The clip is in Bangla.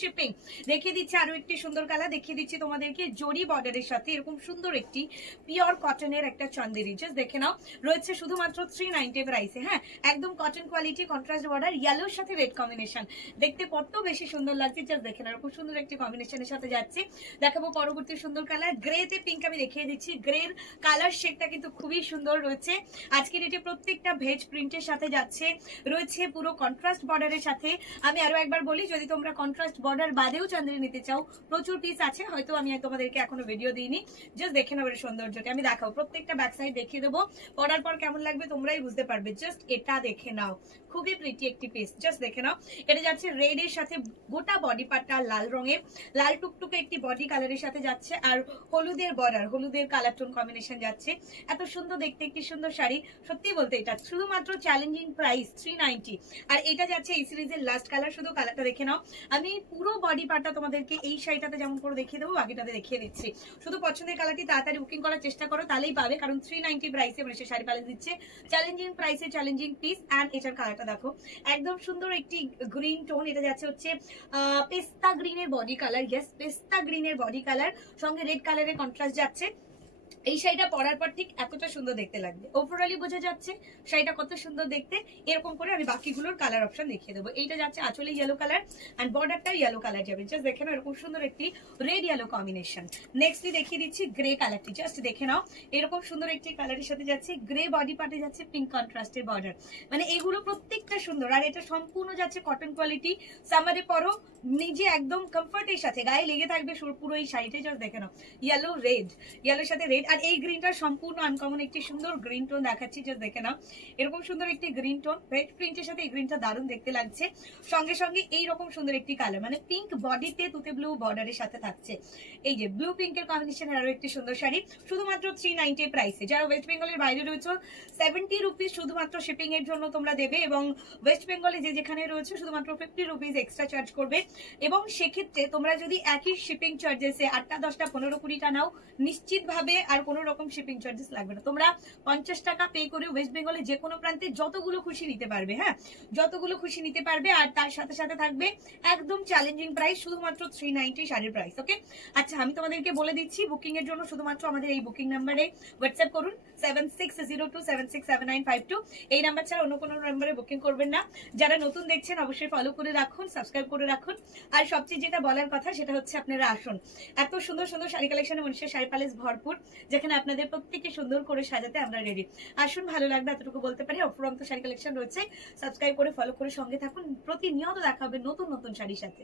শিপিং। দেখিয়ে দিচ্ছি আরো একটি সুন্দর কালার, দেখিয়ে দিচ্ছি তোমাদেরকে জরি বর্ডারের সাথে এরকম সুন্দর একটি পিওর কটনের একটা চান্দেরি। জাস্ট দেখে নাও, রয়েছে শুধুমাত্র 390 প্রাইসে। হ্যাঁ, একদম কটন কোয়ালিটি, কন্ট্রাস্ট বর্ডার, ইয়েলোর সাথে রেড কম্বিনেশন, দেখতে কত বেশি সুন্দর লাগছে। জাস্ট দেখে নাও, খুব সুন্দর একটি কম্বিনেশনের সাথে যাচ্ছে। দেখাবো পরবর্তী সুন্দর কালার, গ্রেতে পিঙ্ক আমি দেখিয়ে দিচ্ছি। গ্রের কালার শেডটা কিন্তু খুবই সুন্দর রয়েছে। আজকের এটি প্রত্যেকটা ভেজ প্রিন্টের সাথে যাচ্ছে, রয়েছে পুরো কন্ট্রাস্ট বর্ডারের সাথে। আমি আরো একবার বলি, যদি তোমরা কন্ট্রাস্ট বর্ডার বাদেও চান্দেরি নিতে চাও, প্রচুর পিস আছে, হয়তো আমি তোমাদেরকে এখনো ভিডিও দিইনি। জাস্ট দেখে নেবো সৌন্দর্যটা, আমি দেখাবো প্রত্যেকটা ব্যাক সাইড দেখিয়ে দেবো, পরার পর কেমন লাগবে তোমরাই বুঝতে পারবে। জাস্ট এটা দেখে নাও, খুবই প্রিটি একটি পিস। জাস্ট দেখে নাও, এটা যাচ্ছে রেড এর সাথে, গোটা বডি পার্টটা লাল রঙের, লাল টুকটুকে একটি বডি কালারের সাথে যাচ্ছে, আর হলুদের বর্ডার, হলুদের কালার টোন কম্বিনেশন যাচ্ছে। এত সুন্দর দেখতে একটি সুন্দর শাড়ি, সত্যি বলতে এটা শুধুমাত্র চ্যালেঞ্জিং প্রাইস 390। আর এটা যাচ্ছে এই সিরিজের লাস্ট কালার, শুধু কালারটা দেখে নাও। আমি পুরো বডি পার্টটা তোমাদেরকে এই শাড়িটাতে যেমন করে দেখিয়ে দেবো, বাকিটাতে দেখিয়ে দিচ্ছি। শুধু পছন্দের কালারটি তাড়াতাড়ি বুকিং করার চেষ্টা করো, তাহলেই পাবে, কারণ 390 প্রাইসে মানে সে শাড়ি পালে দিচ্ছে চ্যালেঞ্জিং প্রাইসে চ্যালেঞ্জিং পিস। অ্যান্ড এটার কালারটা দেখো, একদম সুন্দর একটি গ্রিন টোন, এটা যাচ্ছে হচ্ছে পেস্তা গ্রিনের বডি কালার। ইয়েস, পেস্তা গ্রিনের বডি কালার, সঙ্গে রেড কালারের কন্ট্রাস্ট যাচ্ছে। এই শাড়িটা পরার পর ঠিক এতটা সুন্দর দেখতে লাগবে, ওভারঅলি বোঝা যাচ্ছে শাড়িটা কত সুন্দর দেখতে। এরকম করে আমি বাকিগুলোর কালার অপশন দেখিয়ে দেবো। এইটা যাচ্ছে আঁচলে ইয়েলো কালার, অ্যান্ড বর্ডারটা ইয়েলো কালার যাবে। জাস্ট দেখে নাও, এরকম সুন্দর একটি রেড ইয়েলো কম্বিনেশন। নেক্সটলি দেখিয়ে দিচ্ছি গ্রে কালারটি, জাস্ট দেখে নাও, এরকম সুন্দর একটি কালারের সাথে যাচ্ছে, গ্রে বডি পার্টে যাচ্ছে পিঙ্ক কন্ট্রাস্টের বর্ডার। মানে এগুলো প্রত্যেকটা সুন্দর, আর এটা সম্পূর্ণ যাচ্ছে কটন কোয়ালিটি। সামারে পরো, নিজে একদম কমফর্টের সাথে গায়ে লেগে থাকবে পুরো এই শাড়িটা। জাস্ট দেখে নাও, ইয়েলো রেড, ইয়েলোর সাথে রেড, আর এই গ্রিনটা সম্পূর্ণ আনকমন একটি সুন্দর গ্রিন টোন দেখাচ্ছি। জাস্ট দেখে নাও, এরকম সুন্দর একটি গ্রিন টোন, রেড প্রিন্টের সাথে এই গ্রিনটা দারুণ দেখতে লাগছে। সঙ্গে সঙ্গে এইরকম সুন্দর একটি কালার, মানে পিঙ্ক বডিতে তুতে ব্লু বর্ডারের সাথে থাকছে। এই যে ব্লু পিঙ্কের কম্বিনেশনের আরো একটি সুন্দর শাড়ি, শুধুমাত্র 390 প্রাইসে। যারা ওয়েস্ট বেঙ্গলের বাইরে রয়েছে, 70 রুপিস শুধুমাত্র শিপিং এর জন্য তোমরা দেবে, এবং ওয়েস্ট বেঙ্গলে যে যেখানে রয়েছে শুধুমাত্র 50 রুপিস এক্সট্রা চার্জ করবে। এবং সেক্ষেত্রে তোমরা যদি একই শিপিং চার্জেসে 8টা 10টা 15 20টা নাও, নিশ্চিতভাবে আর কোনো রকম শিপিং চার্জেস লাগবে না। তোমরা 50 টাকা পে করে ওয়েস্ট বেঙ্গলে যে কোনো প্রান্তে যতগুলো খুশি নিতে পারবে। হ্যাঁ, যতগুলো খুশি নিতে পারবে, আর তার সাথে সাথে থাকবে একদম চ্যালেঞ্জিং প্রাইস, শুধুমাত্র 390 শাড়ির প্রাইস। ওকে, আচ্ছা আমি তোমাদেরকে বলে দিচ্ছি, বুকিং এর জন্য শুধুমাত্র আমাদের এই বুকিং নাম্বারে হোয়াটসঅ্যাপ করুন, 7602767952। এই নাম্বার ছাড়া অন্য কোনো নাম্বারে বুকিং করবেন না। যারা নতুন দেখছেন অবশ্যই ফলো করে রাখুন, সাবস্ক্রাইব করে রাখুন। আর সবচেয়ে যেটা বলার কথা সেটা হচ্ছে আপনারা আসুন, এত সুন্দর সুন্দর শাড়ি কালেকশনে মনীষা শাড়ি প্যালেস ভরপুর, যেখানে আপনাদের প্রত্যেককে সুন্দর করে সাজাতে আমরা রেডি। আসুন, ভালো লাগবে এতটুকু বলতে পারি। অফুরন্ত শাড়ি কালেকশন রয়েছে, সাবস্ক্রাইব করে ফলো করে সঙ্গে থাকুন, প্রতিনিয়ত দেখা হবে নতুন নতুন শাড়ির সাথে।